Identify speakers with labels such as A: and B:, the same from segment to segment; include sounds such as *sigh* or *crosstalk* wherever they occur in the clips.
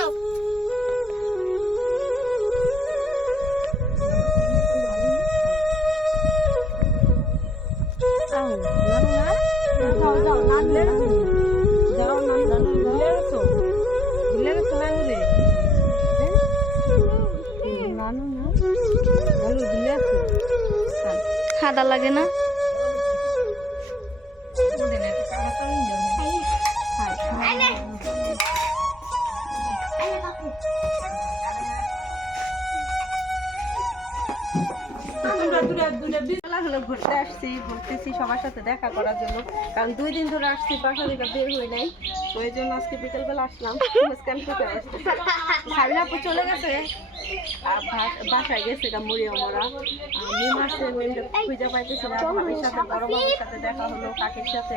A: যাও কারণ দুই দিন ধরে আসছি বাসা থেকে বের হয়ে নাই ওই জন্য আজকে বিকেলবেলা আসলাম। মুস্কান খেতে আসছি সাবিনাপু চলে গেছে। বাসায় গেছে গা মুড়ি আমরা মিম আসছে মিমটা খুঁজে পাইতেছি না। ভাবির সাথে বড় ভাবির সাথে দেখা হলো কাকির সাথে।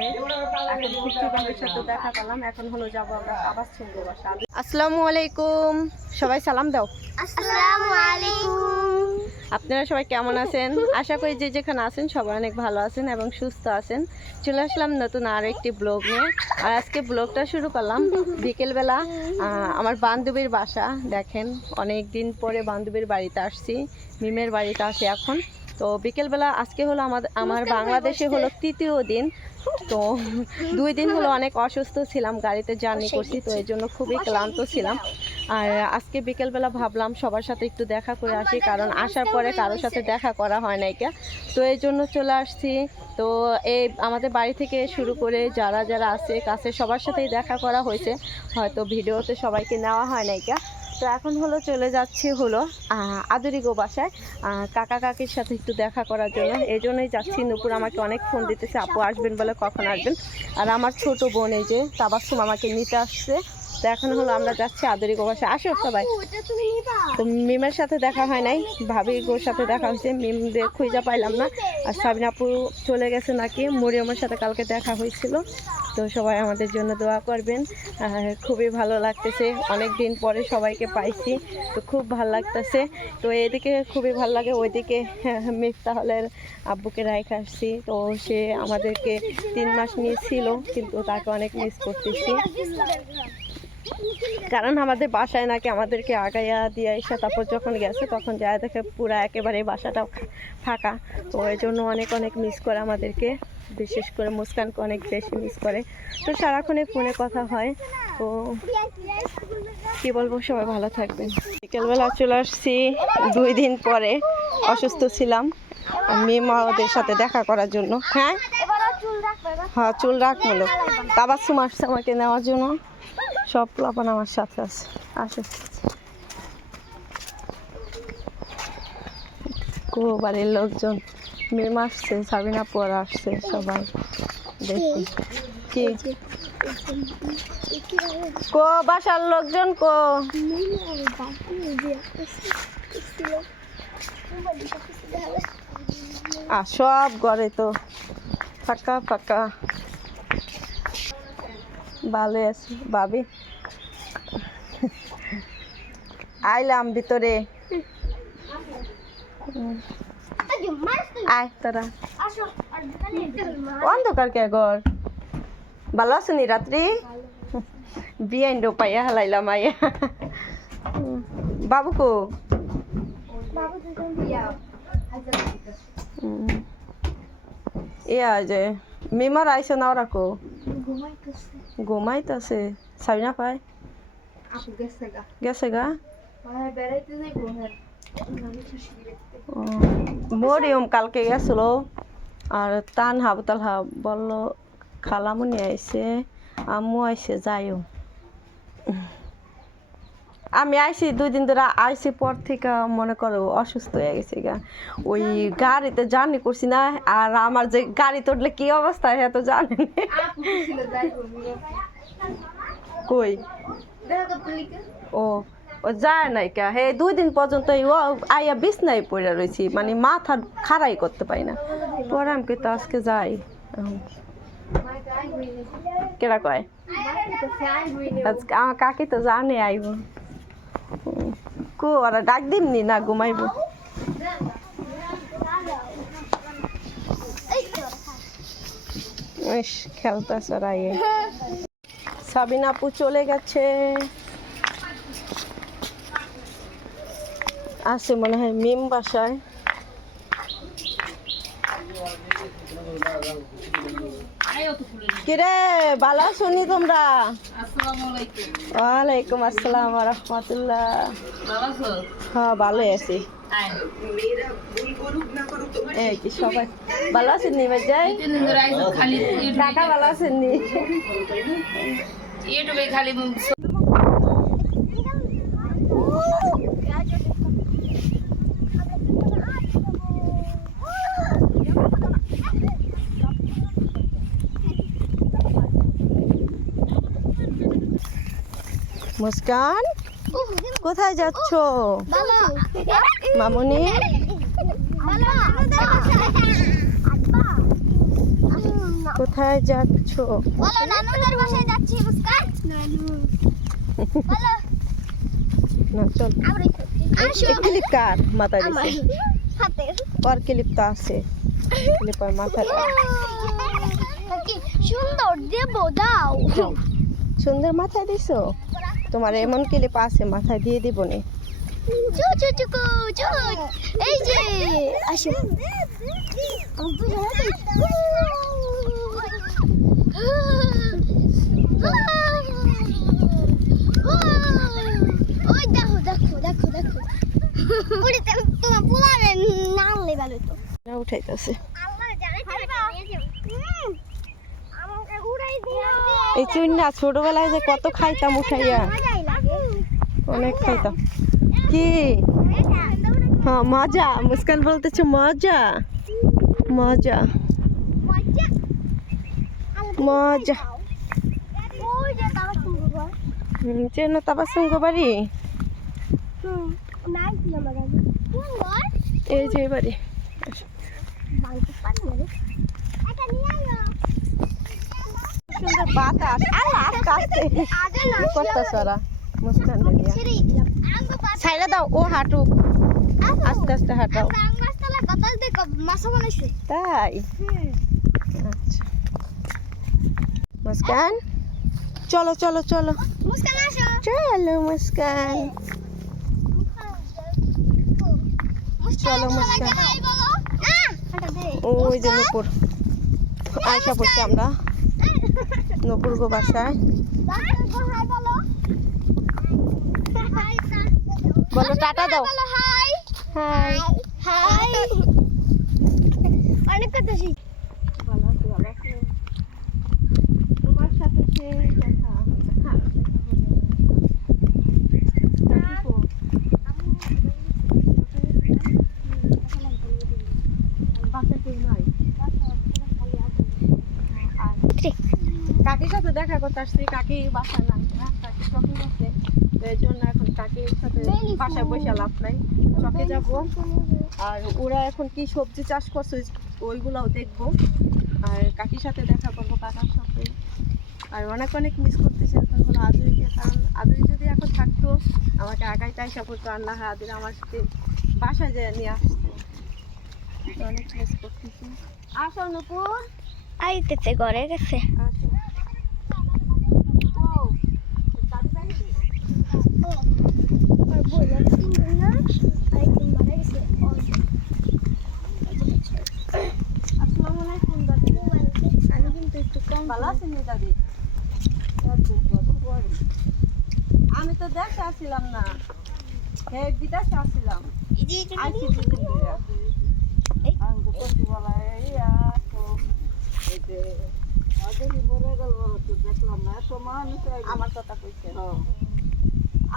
A: এখন খুচি ভাবির সাথে দেখা করলাম। এখন হলো যাব আমরা আবার শুনব বাসা আসসালামু আলাইকুম। সবাই সালাম দাও।
B: আসসালামু আলাইকুম।
A: আপনারা সবাই কেমন আছেন? আশা করি যে যেখানে আছেন সবাই অনেক ভালো আছেন এবং সুস্থ আছেন। চলে আসলাম নতুন আরও একটি ব্লগ নিয়ে। আর আজকে ব্লগটা শুরু করলাম বিকেলবেলা। আহ, আমার বান্ধবীর বাসা দেখেন অনেক দিন পরে বান্ধবীর বাড়িতে আসছি। মিমের বাড়িতে আসি এখন। তো বিকেলবেলা আজকে হলো আমাদের আমার বাংলাদেশে হলো তৃতীয় দিন। তো দুই দিন হলো অনেক অসুস্থ ছিলাম গাড়িতে জার্নি করছি তো এই জন্য খুবই ক্লান্ত ছিলাম। আর আজকে বিকেলবেলা ভাবলাম সবার সাথে একটু দেখা করে আসি কারণ আসার পরে কারোর সাথে দেখা করা হয় নাই কে। তো এই জন্য চলে আসছি। তো এই আমাদের বাড়ি থেকে শুরু করে যারা যারা আছে কাছে সবার সাথেই দেখা করা হয়েছে। হয়তো ভিডিওতে সবাইকে নেওয়া হয় নাই কে। তো এখন হলো চলে যাচ্ছি হলো আহ, আদুরি গো বাসায়। কাকা কাকির সাথে একটু দেখা করার জন্য। এই জন্যই যাচ্ছি। নুপুর আমাকে অনেক ফোন দিতেছে আপু আসবেন বলে কখন আসবেন? আর আমার ছোট বোন এই যে তাবাসুম আমাকে নিতে আসছে। তো এখন হলো আমরা যাচ্ছি আদুরি গো বাসায় আসো সবাই। তো মিমের সাথে দেখা হয় নাই। ভাবি গোর সাথে দেখা হয়েছে। মিম দিয়ে খুঁজে পাইলাম না। আর সাবিনাপু চলে গেছে নাকি? মরিয়মের সাথে কালকে দেখা হয়েছিল। তো সবাই আমাদের জন্য দোয়া করবেন। খুবই ভালো লাগতেছে। অনেক দিন পরে সবাইকে পাইছি। তো খুব ভালো লাগতেছে। তো এদিকে খুবই ভালো লাগে। ওইদিকে *laughs* মিফতাহলের আব্বুকে রাইখে আসছি। তো সে আমাদেরকে তিন মাস নিয়ে ছিল কিন্তু তাকে অনেক মিস করতেছি। কারণ আমাদের বাসায় নাকি আমাদেরকে আগাইয়া দিয়ে এসে তারপর যখন গেছে তখন যায় দেখে পুরা একেবারে বাসাটা ফাঁকা। তো এই জন্য অনেক অনেক মিস করে আমাদেরকে বিশেষ করে মুস্কানকে অনেক বেশি মিস করে। তো সারাক্ষণে ফোনে কথা হয়। তো কি বলব সবাই ভালো থাকবেন। বিকেলবেলা চলে আসছি দুই দিন পরে অসুস্থ ছিলাম। মেমা ওদের সাথে দেখা করার জন্য। হ্যাঁ? হ্যাঁ চুল রাখব। তাবাসুম আসছে আমাকে নেওয়ার জন্য। সব প্লাপান আমার সাথে আছে। আসে। বাড়ির লোকজন মেম আসছে, সাবিনা পর আসছে, সবাই দেখি কি? কো বাসার লোকজন কো? আর সব ঘরে তো। ফাঁকা ফাঁকা। ভালো আছি ভাবি। আইলাম ভিতরে। আয় তারা। অন্ধকার কে ঘর? ভালো আছো নি রাত্রি? বিয়াইন্ড পাইয়া হালাইলাম আইয়া। উম, বাবু কো?
B: বাবু দুজন
A: ইয়া যে। মিমার আইসে না রাখো
B: ঘুমাইতেছে।
A: ঘুমাইতেছে। চাবি না পায়
B: গেছে গা।
A: মরিয়ম কালকে গেছিল। আর তান হাবতাল হা বলল খালামুনি আইসে আম্মু আইসে যাইও। আমি আইসি দুই দিন ধরে আইছি পর থেকে মনে করো অসুস্থ হয়ে গেছি গা। ওই গাড়িতে জার্নি করছি না, আর আমার যে গাড়ি উঠলে কি অবস্থা হ্যাঁ তো জানি কই? ও ও যায় নাই কা। হে, দুই দিন পর্যন্ত আইয়া বিছনায় পড়ে রয়েছি মানে মাথা খাড়াই করতে পারি না। পরে আমি তো আজকে যাই। কেডা কয়? আজকে আমার কাকি তো জানে আইব। কো, ওরা ডাক দিমনি? না, ঘুমাইব। ইস খেলতেছে রাইয়ে সাবিনা আপু চলে গেছে। আছে মনে হয় মিম বাসায়। কিরে, ভালো শুনি তোমরা? ওয়ালাইকুম আসসালাম রহমতুল্লাহ হ্যাঁ ভালোই আছি। এই কি সবাই ভালো আছেন নি যাই কাকা ভালো আছেন নি?
C: ইউটিউবে খালি
A: মুস্কান কোথায় যাচ্ছ? মামনি? কোথায় যাচ্ছ? না চল। ক্লিপ কার দিছে? ক্লিপ তো আছে।
B: সুন্দর দেব দাও।
A: সুন্দর মাথায় দিছো? তোমার এমন কেলে পাশে মাথায় দিয়ে দিব নে।
B: এই যে আসো। ওই দেখো দেখো দেখো দেখো। তোমার পুলারে নাম লেবালো তো।
A: না উঠাইতেছে
B: আল্লাহ জানে আমাকে উড়াই দিও
A: এই চুন্না ছোটবেলায় যে কত খাইতাম উঠাইয়া। অনেক খাইতাম। কি? হ্যাঁ মজা। মুস্কান বলতেছে মজা। মজা।
B: মজা। শুনব
A: চেনো তাবাসুম গো বাড়ি এই যে বাড়ি
B: বাংকে পারবে রে এটা নিয়ে আয়
A: সুন্দর বাতাস। আস্তে আস্তে। করতেছ ওরা? মুস্কান দাও ও হাঁটু। আস্তে আস্তে হাঁটাও। তাই? আচ্ছা। মুস্কান? চলো চলো চলো।
B: মুস্কান
A: চলো মুস্কান। চলো, মুস্কান। ওই যে আয়সা পড়ছি আমরা। নপুর গো বাসায়।
B: বলো
A: টাটা দাও।
B: হাই। অনেক কথা শিখ
A: তোমার সাথে সেই হ্যাঁ, কেউ আর কাকির সাথে দেখা করতে আসছি। কাকি বাসায় নাই না কাকি শপিং করছে। তো এই জন্য এখন কাকির সাথে বাসায় বসে লাভ নাই। চকে যাব। আর ওরা এখন কি সবজি চাষ করছে ওইগুলোও দেখব। আর কাকির সাথে দেখা করব কাকার সাথে। আর অনেক অনেক মিস করতেছি এখন হলো আদুরিকে কারণ আদুরি যদি এখন থাকতো আমাকে আগাইতে আসা পড়তো আর না হয় আদুরি আমার সাথে বাসায় যেয়ে নিয়ে আসতো। অনেক মিস করতেছি। আসো নুপুর?
B: আইতেছে ঘরে গেছে
A: আসো ও দাদি বাড়ি
B: আর বলে তিনজন না আরেকজন মারা গেছে
A: আসসালামু আলাইকুম দাদি
B: আমি কিন্তু একটু কম
A: দাদি আমি তো দেখতে আসছিলাম না। হ্যাঁ বিদেশে আসছিলাম
B: নিয়ে
A: দুদিন ধরে। আমি তো এই যে আমার কথা কইছে।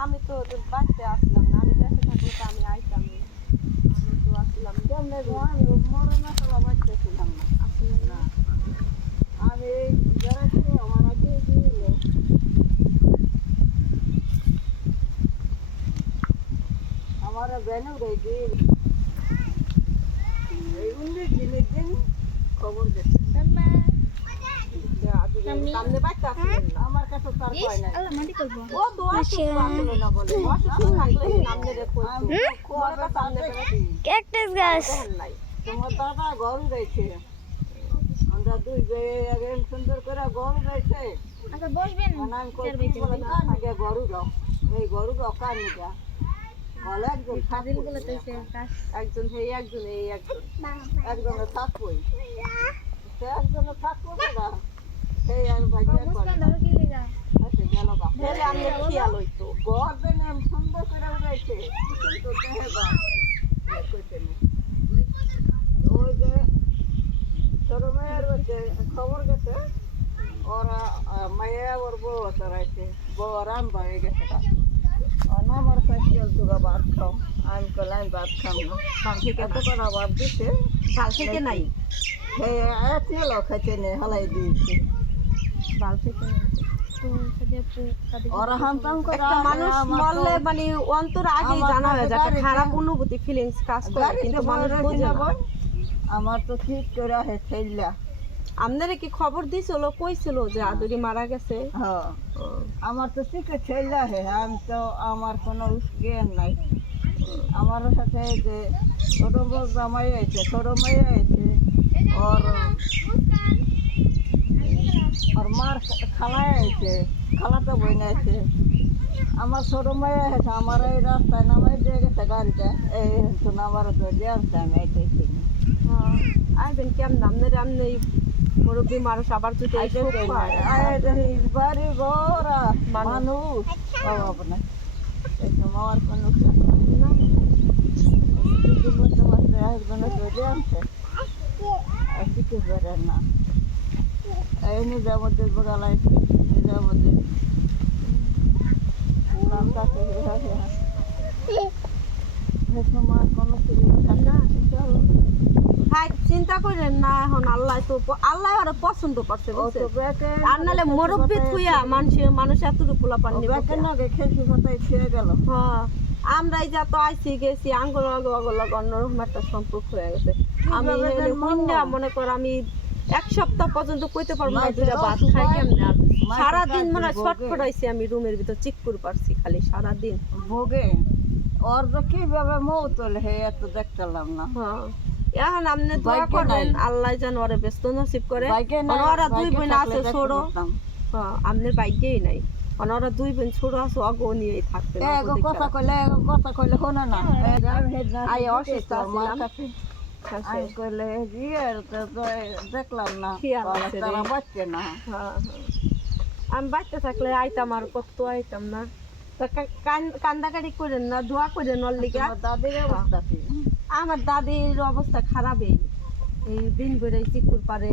A: আমি তো বাড়িতে আসলাম না। আমি দেশে থাকলে তো আমি আইতাম আমি তো আসলাম। আসলাম না
D: আমি যারা ছিল আমার আগে দিল আমার বেনু রয়েছে এই উনিশ দিনের দিন খবর গেছে
A: সামনে বাচ্চা
D: আমার কাছে তার কয়
A: ও না বলে। রেখো সামনে
B: ক্যাকটাস গাছ।
D: তোমার দাদা ঘর রয়েছে দুই জায়গায় সুন্দর করে ঘর রয়েছে।
B: আচ্ছা বসবেন
D: আগে ঘর যাও এই গরু কানিটা বলে একজন
A: একজন এই একজন এই একজন।
D: একজনে থাকবোই সে একজনে থাকব না। সেই আর ভাগ্য করে না। আচ্ছা, গেল গা।
A: খেয়াল হইতো।
D: সুন্দর করে কিন্তু কইতে ওই যে ছোট মেয়ের হচ্ছে খবর গেছে? ওরা মায়া ওর বউ চড়াইছে বউ রান হয়ে গেছে গা। অন আমার কাছে দুগা ভাত খাও। আমি কলাম ভাত খাম না। এত ভাত দিছে।
A: ভালো থেকে নাই?
D: হে এত লোক খাইতে নেই হালাই দিয়েছে।
A: নাই?
D: ওরা করে
A: একটা মানুষ মরলে মানে অন্তর
D: আমার
A: জানা হয়ে যায় খারাপ অনুভূতি ফিলিংস কাজ করে কিন্তু মানুষ
D: আমার তো ঠিক করে হে ছেইলা
A: আপনারা কি খবর দিছিল? কইছিল যে আদুরি মারা গেছে।
D: হ্যাঁ আমার তো ঠিক ছেইলা হে। আমি তো আমার কোনো জ্ঞান নাই। আমার সাথে যে ছোট বউ জামাই আছে ছোট মেয়ে আছে ওর ওর মার খালায় আছে খালাটা বইন আছে আমার ছোট মেয়ে আছে আমার এই রাস্তায় নামাই দিয়ে গেছে গাড়িটা এই তো নামার ধরে আনছে আমি এটাই
A: আইবেন কেমন আপনারা আপনি মুরব্বী মানুষ আবার যদি পায়,
D: বাড়ি গোরা
A: মানুষ।
D: অভাব নাই আমার কোনো
A: না,
D: এই নিজের মধ্যে বগালাইছে নামটা কোনো
A: না, থাক, চিন্তা করেন না এখন আল্লাহ তো আল্লাহ আরও পছন্দ করছে আর মুরব্বী থুইয়া মানুষ মানুষ এতটুকু পোলা পান
D: খেলছি কথাই খেয়ে গেল।
A: হ্যাঁ যে তো আইসি গেছি আঙ্গুল আগে অগল অন্যরকম একটা সম্পর্ক হয়ে গেছে। আমি মনে কর আমি এক সপ্তাহ পর্যন্ত কইতে পারব না ভাত খাই কেমনে? আর সারাদিন মনে হয়
D: কাটবি,
A: ছটফটাইছি আমি রুমের ভিতর চিকুর পারছি খালি সারাদিন।
D: ভোগে? ওর কীভাবে মৌ তোলে হে এত দেখতাম না।
A: হ্যাঁ। এখন আপনি দোয়া
D: নাই।
A: আল্লাহ যেন ওরে ব্যস্ত নসিব করে। ওরা দুই বোন আছে ছোট। হ্যাঁ আপনার বাইকেই নাই। ওরা দুই বোন ছোট আছে অগ নিয়েই থাকবে
D: কথা কইলে কথা কইলে শোনে না। হে
A: আই অসুস্থ
D: তোর মার
A: আছিলাম।
D: কাছে। আমি কইলে তো দেখলাম না। তারা
A: হ্যাঁ, হ্যাঁ। আমি বাচ্চা থাকলে আইতাম আর কত আইতাম না। কান্দাকাটি করেন না দোয়া করেন ওর লিগা।
D: দাদির অবস্থা কি?
A: আমার দাদির অবস্থা খারাপই। এই দিন বেড়ে চিকুর পারে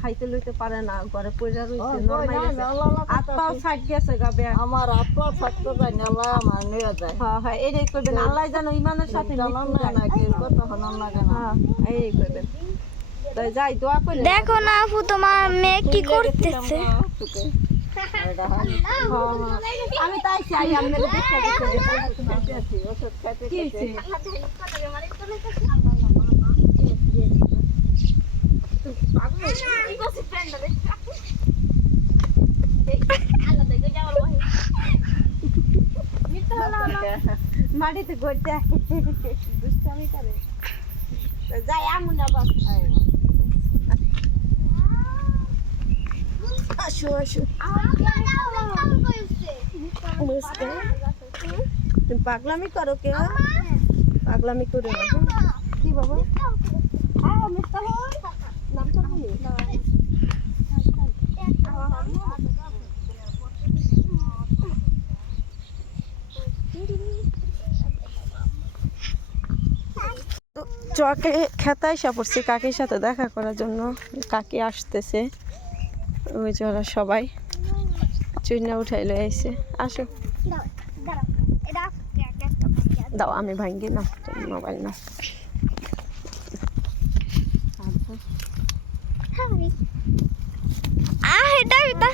A: খাইতে লইতে পারে না ঘরে পয়সা রয়েছে
D: কই
A: নরমাই গেছে
D: না, লা, লা,
A: আত্মাও
D: করতাছি।
A: গেছে গা ব্যাগ
D: আমার আপা থাকতে যায় না লা, আমার নিয়ে যায়।
A: হ্যাঁ হ্যাঁ এটাই করবেন আল্লাহ যেন ইমানের সাথে
D: জানো
A: হ্যাঁ এই করবেন তাই যাই দোয়া করে
B: দেখো না আপু তোমার মেয়ে কি করতেছে?
D: হয়
A: হ্যাঁ, হ্যাঁ। আমি তাই চাই আপনাদের দেখা দেখে
D: খাইতেছি, ওষুধ খাইতে?
A: মাটিতে গড়তে। দুষ্টামি করে। তো যাই আমুন আবার আসো আসো। তুমি পাগলামি করো কে পাগলামি করে? কি বাবা? চকে খেতায় এসে পড়ছি কাকির সাথে দেখা করার জন্য। কাকি আসতেছে। ওই যে ওরা সবাই চুইনা উঠাইলে, আইছে। আসো। দাও, আমি ভাঙ্গি না মোবাইল না
B: আহ এটা এটা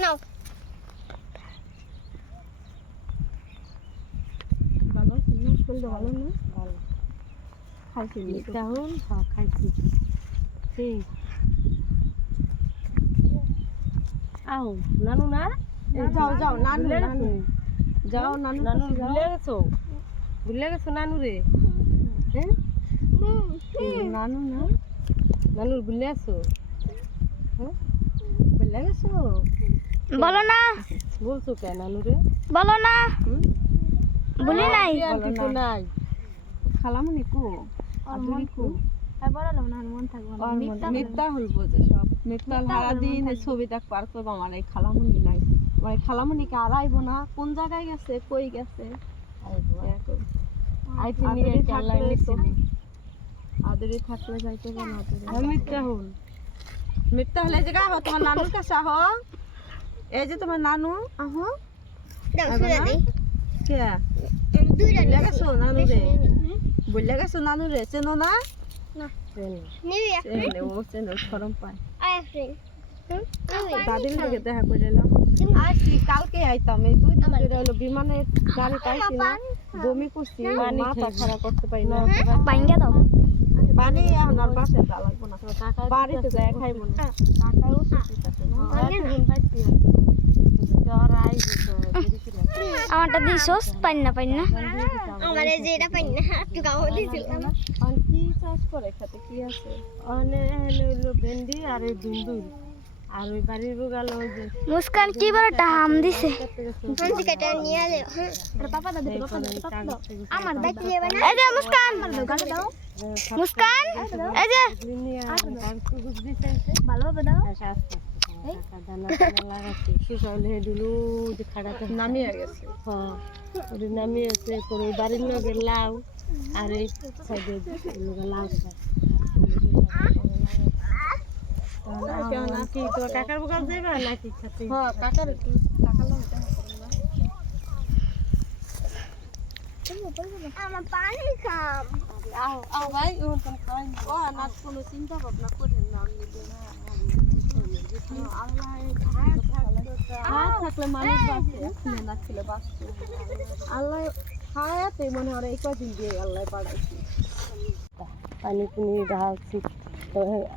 B: নাও
A: ভালো শরীরটা ভালো না? খাইছি।
C: কেমন হ্যাঁ খাইছি। সেই আও নানু না?
A: যাও যাও নানু নানু। যাও নানু
C: নানু। ভুলে গেছো? ভুলে গেছো নানু রে? হ্যাঁ?
A: নানু না?
C: নানুর বুলে আসো হ্যাঁ? বুলে গেছো?
B: বলো না।
C: বলছো কে নানুরে
B: বলো না। বলি নাই?
C: কিছু নাই।
A: খালামুনি কো আদুরি কো মিথ্যা হলবো যে সব। মিথ্যা সারা দিন ছবি দেখ পার করব খালামুনি নাই। আমার আর আইবো না। কোন জায়গায় গেছে? কই গেছে? আদুরি থাকলে যাইতে না আদুরি
C: হল।
A: মিথ্যা হলে যে গা হো তোমার নানুর কাছে আহো। এই যে তোমার নানু আহো। কে? বললে গেছো নানু রে বললে গেছো নানু রে চেনো না? চেনে। ও চেনে সরম পায়। দাদির লগে দেখা করে এলাম কালকে আইতাম। এই দুই দিন ধরে হলো বিমানের গাড়ি পাইছি না। বমি করছি মাথা খারাপ করতে পারি না।
B: বাইঙ্গা দাও
A: পানি এখন আর বাসে যা লাগবো না। বাড়িতে যায় খাইবো না। কাকাও সুস্থ আছে না।
B: আমারটা দিছস পাই না পাই না। আমার এই যে এটা পাই না একটু গাও দিছিল
A: আর কি চাষ করে খেতে কি আছে?
C: অনেক হলো ভেন্ডি আর এই দুন্দুল আর ওই বাড়ির বগাল ওই যে
B: মুস্কান কি বড় হাম দিছে?
C: করতে গেছে
B: নিয়ে আলে পাপা পাপা দাদু পাপা আমার দাইতে যাবে না? এই যে মুস্কান। দাও মুস্কান এই যে।
C: আর
B: দাও।
C: শাস্তা টাকা
A: নামিয়ে গেছে।
C: হ্যাঁ আছে করে বাড়ির লগে লাউ আর এই সাইডে লাউ শাক কি তো কাকার বকাল যাইবা নাকি খাতে?
A: হ্যাঁ কাকার
B: আমার পানি খাম।
A: আও আও ভাই ও তুমি খাই ও না কোনো চিন্তা ভাবনা করেন না আমি দেব না আল্লাহ হায়াত থাকলে মানুষ বাঁচে। খুলে না খেলে বাঁচতে। আল্লাহ হায়াতে মনে হয় এই কদিন দিয়ে আল্লাহ
C: পানি পুনি ঢালছি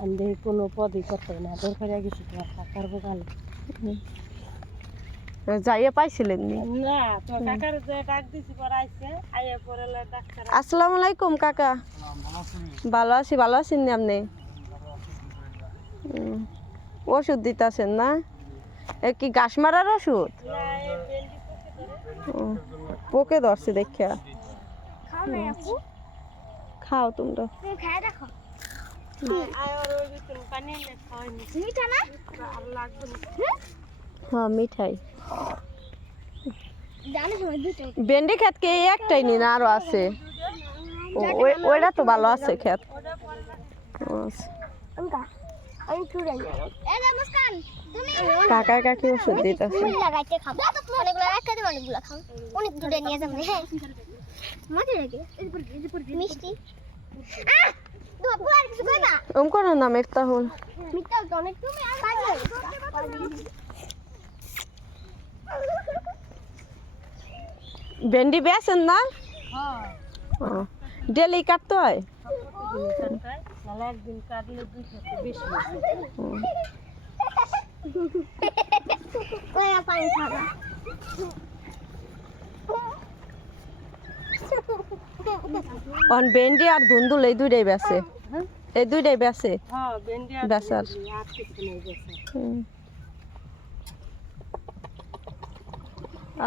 C: আমি কোনো পদই করতে না। দরকার আগে শুধু কাকার বকাল
A: যাইয়ে পাইছিলেন নি?
C: না তো কাকার যে ডাক দিছি পরে আইছে আইয়া পরে ডাক্তার
A: আসসালামু আলাইকুম কাকা। ভালো আছি ভালো আছেন নি আপনি। ওষুধ দিতেছেন না? কি ঘাস মারার ওষুধ? পোকে ধরছে দেখিয়া।
B: খাও
A: তোমরা।
B: দেখো
A: হ্যাঁ মিঠাই। ভেন্ডি ক্ষেত কি একটাই নিন আরও আছে? ওইটা তো ভালো আছে ও, আচ্ছা।
B: আমি এই যে মুস্কান তুমি
A: কাকা কাকি ওষুধ দিতেছে।
B: লাগাইতে খাব। অনেকগুলো রাখতে দেবো অনেকগুলো খাও। অনেক দূরে নিয়ে যাব হ্যাঁ। মজা লাগে। মিষ্টি। আহ!
A: ওম
B: কাজে
A: ভেন্ডি বেছেন না?
C: হ্যাঁ।
A: ডেলি কাটতে হয়?
C: তাহলে একদিন কাটলে দুই থেকে বেশি
B: পানি খাবা।
A: অন ভেন্ডি আর ধুন্দুল এই দুইটাই বেছে। এই দুইটাই বেছে।
C: হ্যাঁ
A: বেচার।
C: ধুন্দুলি আর কিছু নেই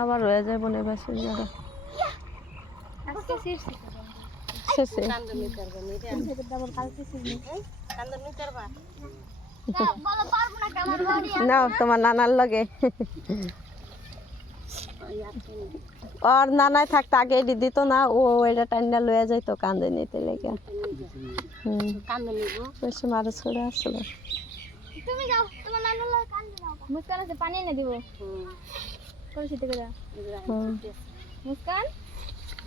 A: আবার হয়ে যায় বনে বেছে যারা
B: বলো পারব না
A: নাও তোমার নানার লগে। ওর নানায় থাকতে আগে এটি দিত না ও এটা টাইনা লয়ে যাইতো কান্দে নিতে লেগে। সময় আরও ছড়ে আসছিল
B: তুমি যাও তোমার নানু লাগে কান্দে যাও। মুস্কান আছে পানি এনে দিব। কলসি থেকে দাও মুস্কান?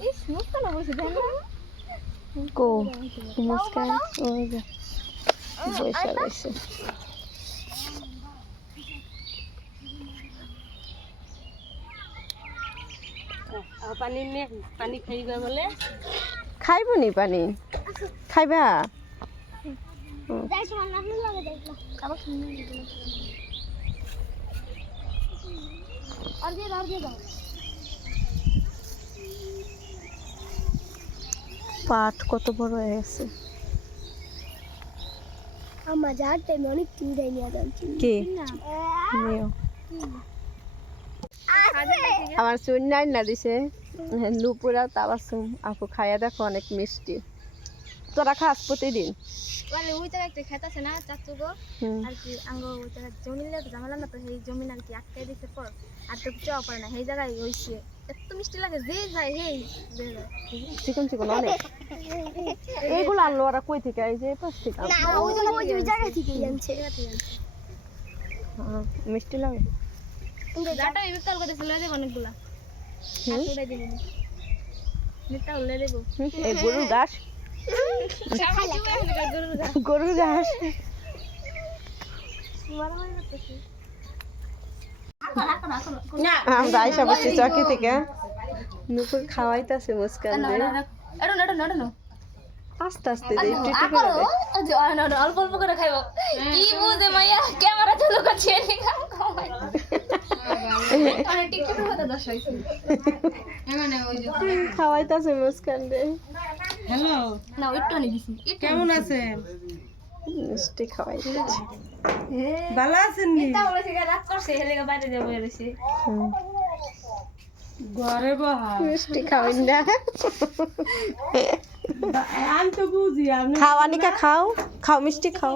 B: ইস মুস্কান বসে দেন
A: কো মুস্কান ওই যে বৈশা রয়েছে
C: পানি খাইবা বলে?
A: খাইব নি পানি? খাইবা?
B: আর দিয়ে দাও দিয়ে দাও
A: পাট কত বড় হয়ে গেছে।
B: আমার যার টাইমে অনেক চিংড়াই নিয়ে যাচ্ছি
A: কে? নিও আমার চুন্নাই না দিছে। লুপুরা তাবাসুম। আপু খাইয়া দেখো অনেক মিষ্টি। তোরা খাস প্রতিদিন।
B: মানে ওই জায়গায় একটা খেত আছে না চাচু গো আর কি আঙ্গ ওই জায়গায় জমি নিলে জামালাম না তো সেই জমি আর কি আটকাই দিতে পর আর তো চাও পারে না সেই জায়গায় হইছে এত মিষ্টি লাগে যে ভাই হেই
A: চিকন চিকন অনেক। এইগুলো আনলো ওরা কই থেকে? এই যে পাশ থেকে আনলো।
B: ওই জায়গা ওই জায়গা থেকে জানছে
A: মিষ্টি লাগে।
B: এই অনেকগুলা।
A: হুম।
B: উড়াই দিবি। মিটটা উড়াই দেব।
A: এই গরুর ঘাস গরুর ঘাস। আমরা আইসা বসছি চকি থেকে। নুপুর খাওয়াইতেছে মুস্কান আস্তে আস্তে দে একটু একটু করে
B: অল্প অল্প করে খাইব। কি বুঝে মাইয়া ক্যামেরা চালু করছে অনেক টিকটক হতে
A: খাওয়াইতেছে মুস্কান রে
C: হ্যালো
B: না একটু আনি দিছি
C: কেমন আছেন?
A: মিষ্টি খাওয়াইতেছে
C: ভালো আছেন নি?
B: তা বলেছে রাগ করছে হেলে বাইরে যাব এসে।
C: ঘরে বহা।
A: মিষ্টি খাওয়াই না।
C: আমি তো বুঝি আপনি
A: খাও আনিকা খাও খাও মিষ্টি খাও।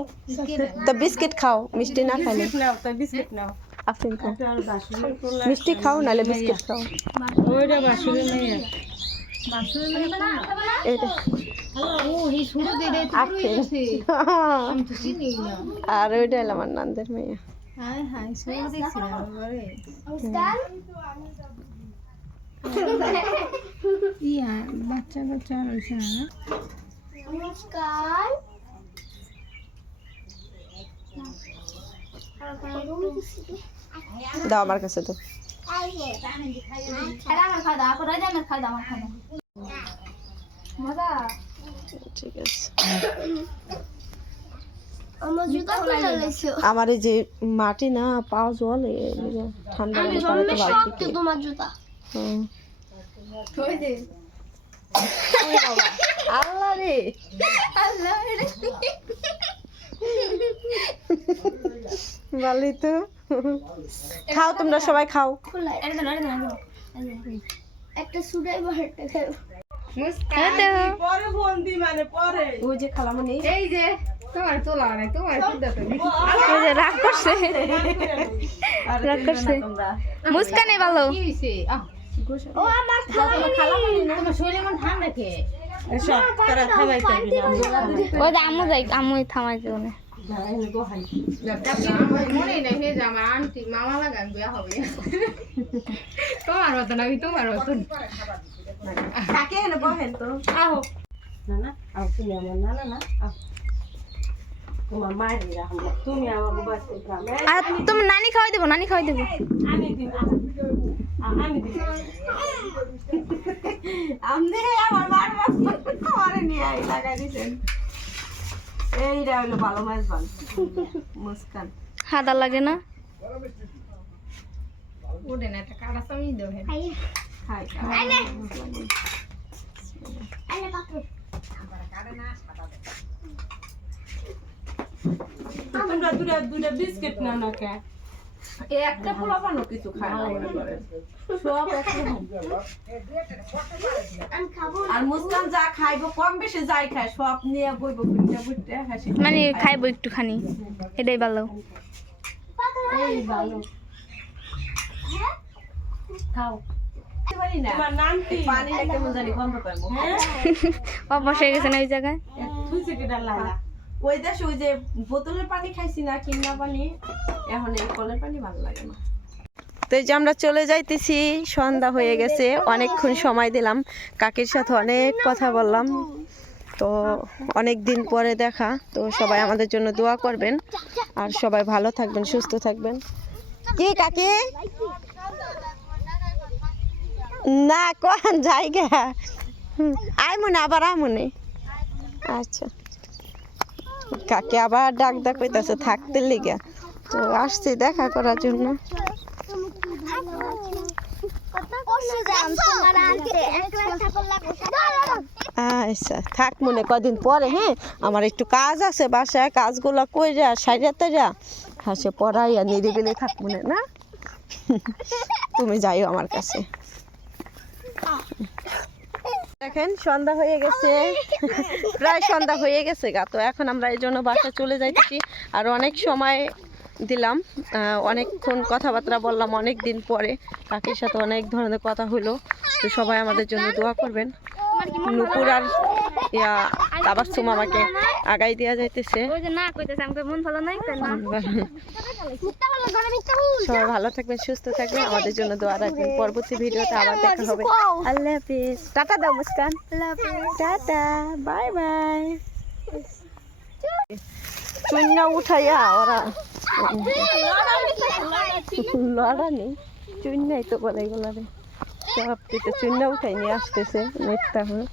A: তো বিস্কিট খাও মিষ্টি না খাইলে।
C: নাও তো বিস্কিট নাও।
A: মিষ্টি খাও নাহলে বিস্কিট খাও।
C: ওইটা বাসুরে নেই
A: এইটা আফরিন *laughs* আর ওইটা হলো আমার নান্দের মেয়ে।
C: বাচ্চা বাচ্চা রয়েছে
B: নমস্কার।
A: দাও আমার কাছে তো।
B: আমার
A: এই যে মাটি না পাও জল ঠান্ডা
B: তোমার জুতা।
A: আল্লাহ রে। ভালোই তো। খাও তোমরা সবাই খাও।
B: খোলা একটা সুডাই খাও
C: মানে পরে।
A: ওই যে খালামনি
B: এই যে তোমার তোলা নাই তোমার সুদা তো
A: ওই যে রাগ করছে রাগ করছে তোমরা
B: মুস্কানে ভালো
A: ও আমার খালামনি না
C: এসব তারা খাবাই থাকবি না
B: ওই যাই আম্মু থামাই দেবো না।
E: মনে নাই হে যে আমার আন্টি মামা লাগান বিয়া হবে তোমার মতন আমি তোমার মতন
A: এনে বহেন তো?
E: আহো।
C: না না আও তুমি আমার না না না আও তোমার মায়ের রাখো তুমি আমাকে বাঁচতে পারবে
B: আর তুমি নানি খাওয়াই দেবো নানি খাওয়াই দেবো।
C: দিব দিব।
B: হাদা লাগে না?
E: উঠে না কাটা চামি দেও হে।
A: খাই
C: তোমরা দুটা দুটা বিস্কিট নাও না কে?
A: একটা কিছু খায় মনে সব আর মুস্কান যা খাইবো কম বেশি যাই খায় সব নিয়ে বইবো বুঝতে বুঝতে হাসি
B: মানে খাইবো একটুখানি। এটাই ভালো।
C: এই ভালো। খাও। হ্যাঁ?
B: অভ্যাস হয়ে গেছে না ওই জায়গায়?
A: ওই ওই যে বোতলের পানি খাইছি না পানি, এখন এই কলের পানি ভালো লাগে না। তো এই যে আমরা চলে যাইতেছি, সন্ধ্যা হয়ে গেছে, অনেকক্ষণ সময় দিলাম, কাকির সাথে অনেক কথা বললাম। তো অনেক দিন পরে দেখা, তো সবাই আমাদের জন্য দোয়া করবেন। আর সবাই ভালো থাকবেন, সুস্থ থাকবেন। কি কাকি? না, কোন জায়গা? আয় মনে, আবার আয় মনে। আচ্ছা। কাকে আবার ডাক ডাক কইতাছে থাকতে লিগা। তো আসছি দেখা করার জন্য। আচ্ছা থাক মনে, কদিন পরে হ্যাঁ? আমার একটু কাজ আছে বাসায়, কাজগুলো কইরা, সাইরা তাইরা, হাসে পড়াইয়া নিরিবিলি থাক মনে, না? *laughs* তুমি যাইও আমার কাছে। দেখেন, সন্ধ্যা হয়ে গেছে। প্রায় সন্ধ্যা হয়ে গেছে গা, তো এখন আমরা এই জন্য বাসা চলে যাইতেছি। আর অনেক সময় দিলাম অনেকক্ষণ কথাবার্তা বললাম অনেক দিন পরে। কাকির সাথে অনেক ধরনের কথা হলো, তো সবাই আমাদের জন্য দোয়া করবেন। নুপুর আর ইয়া, আবার সুমামাকে আগাই দেওয়া যাইতেছে।
B: মন
A: সবাই ভালো থাকবেন সুস্থ থাকবেন। আমাদের জন্য দোয়া রাখবেন। পরবর্তী ভিডিওতে আবার দেখা হবে। আল্লাহ হাফিজ। টাটা দাও মুস্কান। Tata bye bye. চুন্না উঠাইয়া ওরা লড়া নেই চুন্নাই তো বলে এগুলো রে। সব কিছু চুন্না উঠাই নিয়ে আসতেছে মিথ্যা হয়ে।